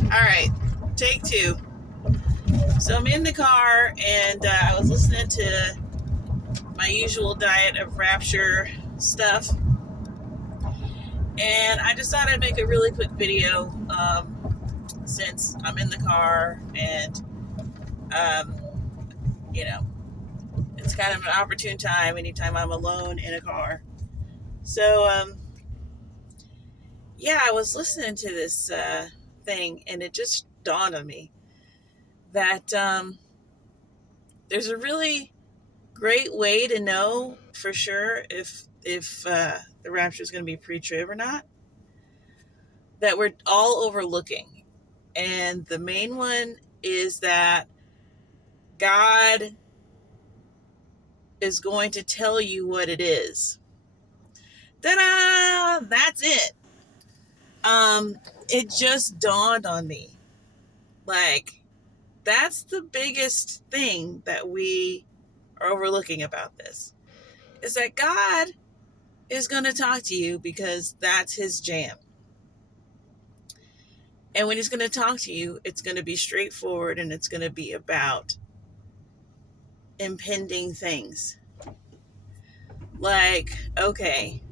All right, take two. So I'm in the car and I was listening to my usual diet of Rapture stuff. And I just thought I'd make a really quick video since I'm in the car and, um, it's kind of an opportune time anytime I'm alone in a car. So, I was listening to this thing and it just dawned on me that there's a really great way to know for sure if the rapture is going to be pre-trib or not, that we're all overlooking. And the main one is that God is going to tell you what it is. Ta-da! That's it. It just dawned on me. Like, that's the biggest thing that we are overlooking about this. Is that God is going to talk to you because that's his jam. And when he's going to talk to you, it's going to be straightforward and it's going to be about impending things. Like, okay,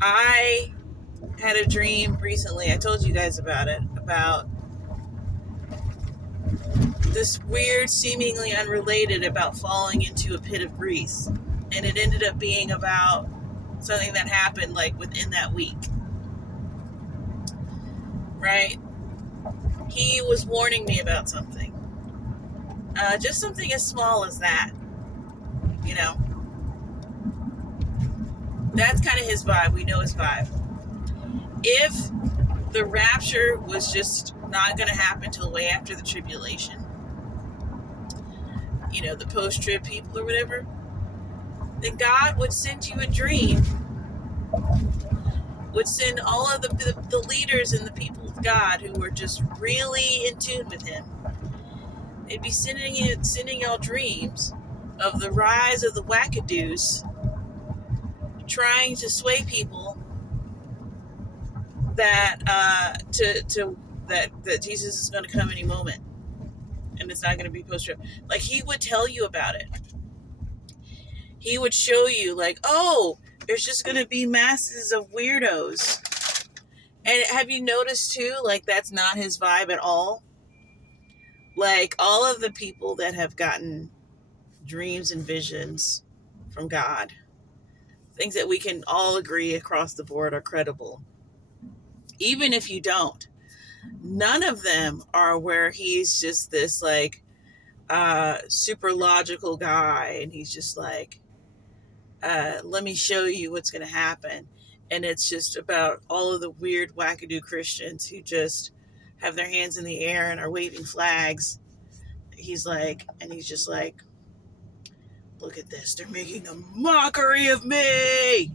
I had a dream recently. I told you guys about it, about this weird, seemingly unrelated about falling into a pit of grease. And it ended up being about something that happened like within that week. Right? He was warning me about something. Just something as small as that. That's kind of his vibe. We know his vibe. If the rapture was just not going to happen till way after the tribulation, the post-trib people or whatever, then God would send you a dream, would send all of the leaders and the people of God who were just really in tune with him. They'd be sending y'all dreams of the rise of the wackadoos trying to sway people that that Jesus is going to come any moment, and it's not going to be post-trib. Like, he would tell you about it. He would show you, like, oh, there's just going to be masses of weirdos. And have you noticed too, like, that's not his vibe at all? Like, all of the people that have gotten dreams and visions from God, things that we can all agree across the board are credible. Even if you don't, none of them are where he's just this like super logical guy and he's just like, let me show you what's going to happen. And it's just about all of the weird wackadoo Christians who just have their hands in the air and are waving flags. He's just like, look at this. They're making a mockery of me.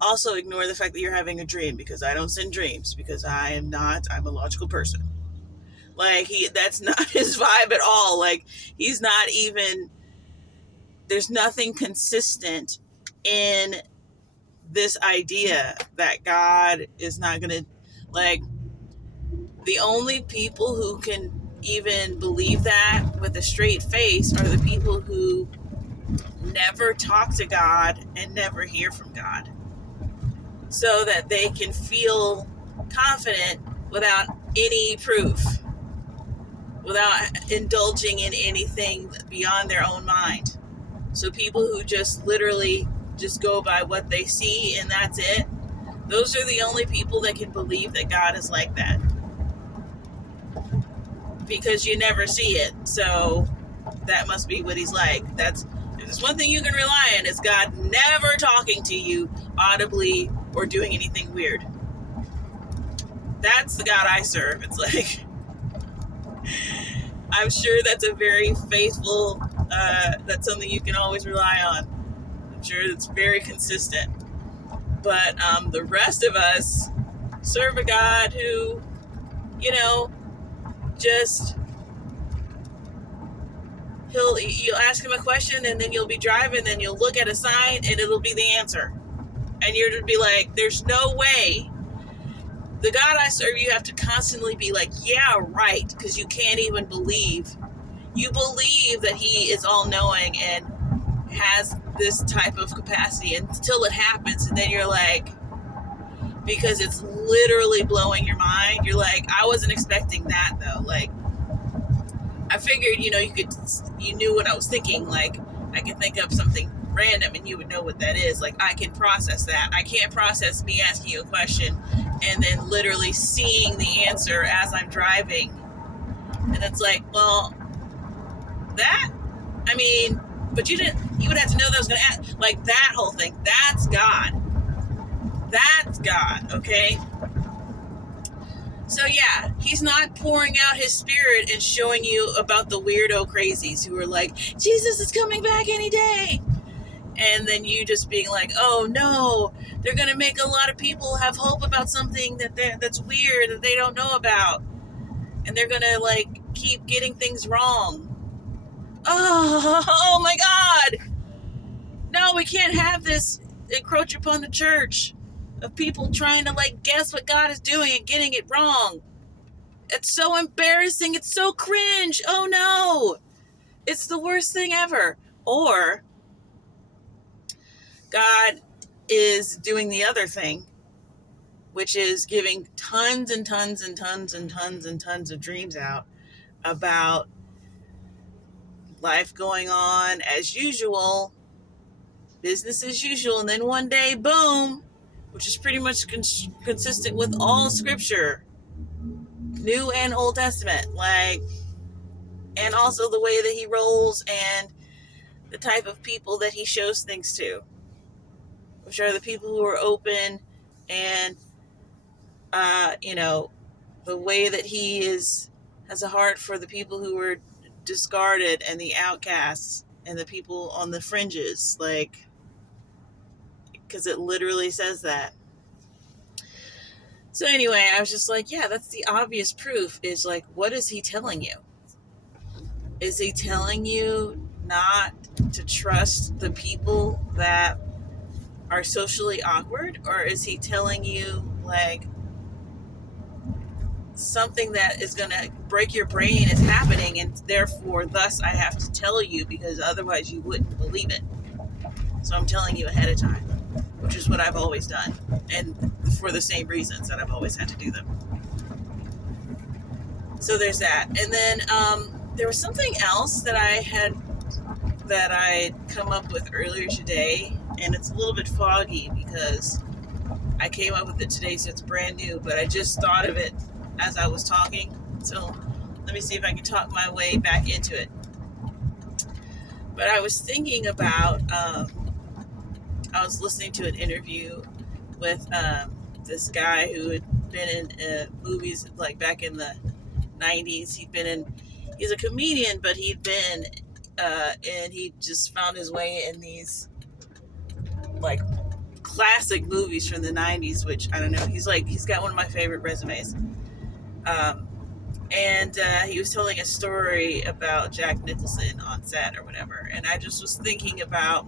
Also ignore the fact that you're having a dream, because I don't send dreams, because I'm a logical person. Like, that's not his vibe at all. Like, he's not even, there's nothing consistent in this idea that God is not going to, like, the only people who can even believe that with a straight face are the people who never talk to God and never hear from God, so that they can feel confident without any proof, without indulging in anything beyond their own mind. So people who just literally just go by what they see and that's it, those are the only people that can believe that God is like that. Because you never see it, so that must be what he's like. If there's one thing you can rely on, is God never talking to you audibly or doing anything weird. That's the God I serve. It's like, I'm sure that's a very faithful, that's something you can always rely on. I'm sure it's very consistent. But the rest of us serve a God who, just, you'll ask him a question and then you'll be driving and you'll look at a sign and it'll be the answer. And you're to be like, there's no way The God I serve, you have to constantly be like, yeah, right, because you can't even believe. You believe that he is all-knowing and has this type of capacity until it happens, and then you're like, because it's literally blowing your mind, you're like, I wasn't expecting that, though. Like, I figured, you knew what I was thinking. Like, I could think of something random and you would know what that is. Like, I can process that. I can't process me asking you a question and then literally seeing the answer as I'm driving. And it's like, well, that, I mean, but you would have to know that I was going to ask. Like, that whole thing, that's God. That's God, okay? So yeah, he's not pouring out his spirit and showing you about the weirdo crazies who are like, Jesus is coming back any day. And then you just being like, oh no, they're going to make a lot of people have hope about something that's weird that they don't know about. And they're going to like keep getting things wrong. Oh my God. No, we can't have this encroach upon the church of people trying to like guess what God is doing and getting it wrong. It's so embarrassing. It's so cringe. Oh no. It's the worst thing ever. Or God is doing the other thing, which is giving tons and tons and tons and tons and tons of dreams out about life going on as usual, business as usual, and then one day, boom, which is pretty much consistent with all scripture, New and Old Testament, like, and also the way that he rolls and the type of people that he shows things to, which are the people who are open and, the way that he has a heart for the people who were discarded and the outcasts and the people on the fringes, like, because it literally says that. So anyway, I was just like, yeah, that's the obvious proof, is like, what is he telling you? Is he telling you not to trust the people that are socially awkward? Or is he telling you like something that is going to break your brain is happening, and therefore thus I have to tell you because otherwise you wouldn't believe it? So I'm telling you ahead of time, which is what I've always done, and for the same reasons that I've always had to do them. So there's that. And then there was something else that I'd come up with earlier today, and it's a little bit foggy because I came up with it today, so it's brand new, but I just thought of it as I was talking. So let me see if I can talk my way back into it. But I was thinking about, I was listening to an interview with this guy who had been in movies like back in the 90s. He's a comedian, but he'd been, and he just found his way in these like classic movies from the 90s, which I don't know. He's got one of my favorite resumes. And he was telling a story about Jack Nicholson on set or whatever. And I just was thinking about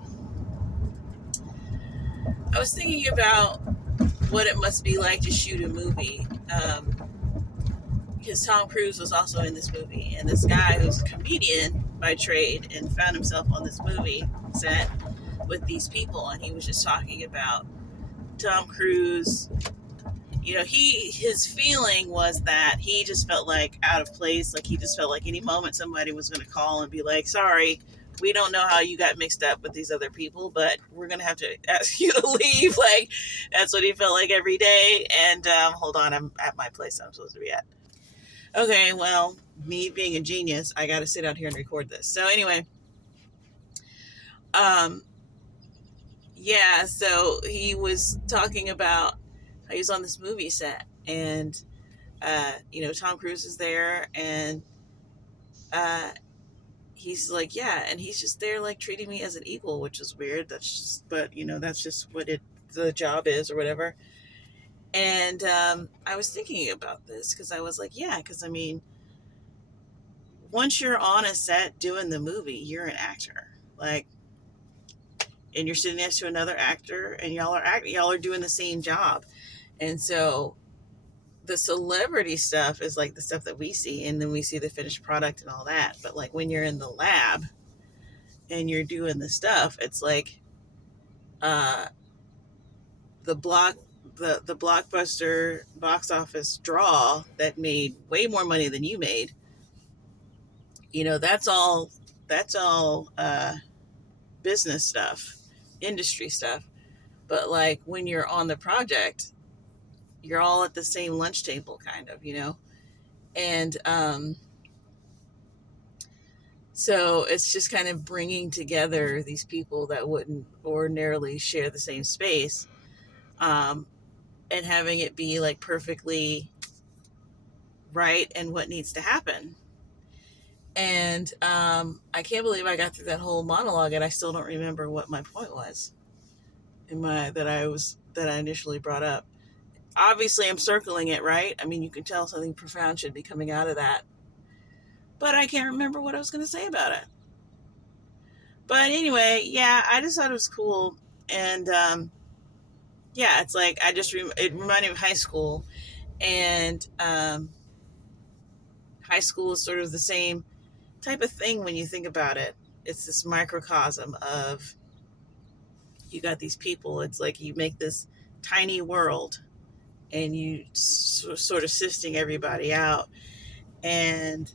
what it must be like to shoot a movie. Because Tom Cruise was also in this movie. And this guy who's a comedian by trade and found himself on this movie set with these people. And he was just talking about Tom Cruise. His feeling was that he just felt like out of place. Like he just felt like any moment somebody was going to call and be like, sorry, we don't know how you got mixed up with these other people, but we're going to have to ask you to leave. Like, that's what he felt like every day. And hold on, I'm at my place I'm supposed to be at. Okay, well, me being a genius, I got to sit out here and record this. So anyway, yeah, so he was talking about how he was on this movie set, and Tom Cruise is there, and he's like, yeah, and he's just there like treating me as an equal, which is weird. But that's just what the job is or whatever. And I was thinking about this because I was like, yeah, because I mean, once you're on a set doing the movie, you're an actor, like, and you're sitting next to another actor, and y'all are doing the same job, and so the celebrity stuff is like the stuff that we see, and then we see the finished product and all that. But like when you're in the lab and you're doing the stuff, it's like uh the block the blockbuster box office draw that made way more money than you made. That's all business stuff, industry stuff. But like when you're on the project, you're all at the same lunch table, kind of, and so it's just kind of bringing together these people that wouldn't ordinarily share the same space, um, and having it be like perfectly right and what needs to happen. And I can't believe I got through that whole monologue and I still don't remember what my point was that I initially brought up. Obviously, I'm circling it, right? I mean, you can tell something profound should be coming out of that, but I can't remember what I was going to say about it. But anyway, yeah, I just thought it was cool. And yeah, it's like it reminded me of high school. And high school is sort of the same type of thing when you think about it. It's this microcosm of, you got these people. It's like you make this tiny world and you sort of sifting everybody out. And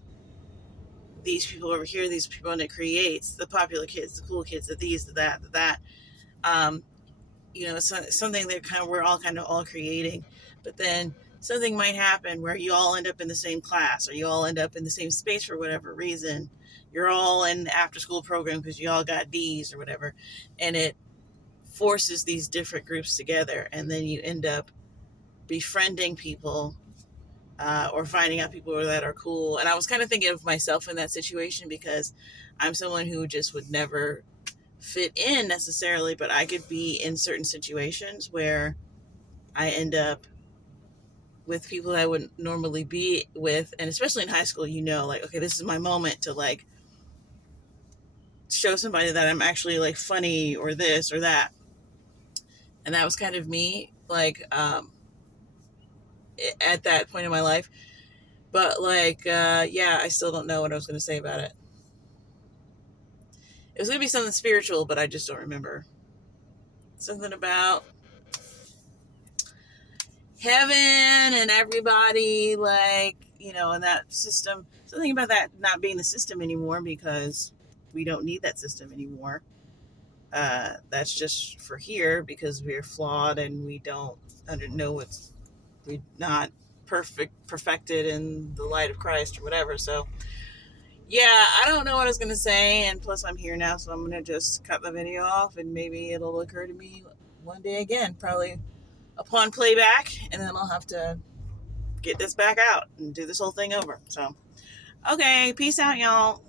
these people over here, these people, and it creates the popular kids, the cool kids, the these, the that, the that. Um, something that we're all kind of all creating. But then something might happen where you all end up in the same class, or you all end up in the same space for whatever reason. You're all in the after school program because you all got D's or whatever. And it forces these different groups together. And then you end up befriending people, or finding out people that are cool. And I was kind of thinking of myself in that situation, because I'm someone who just would never fit in necessarily, but I could be in certain situations where I end up with people that I wouldn't normally be with. And especially in high school, like, okay, this is my moment to like show somebody that I'm actually like funny or this or that. And that was kind of me, like, at that point in my life. But like, yeah, I still don't know what I was going to say about it. It was going to be something spiritual, but I just don't remember. Something about heaven and everybody, like, in that system. Something about that not being the system anymore, because we don't need that system anymore. That's just for here because we're flawed and we don't know we're not perfected in the light of Christ or whatever. So yeah, I don't know what I was going to say. And plus I'm here now, so I'm going to just cut the video off, and maybe it'll occur to me one day again, probably upon playback, and then I'll have to get this back out and do this whole thing over. So, okay, peace out, y'all.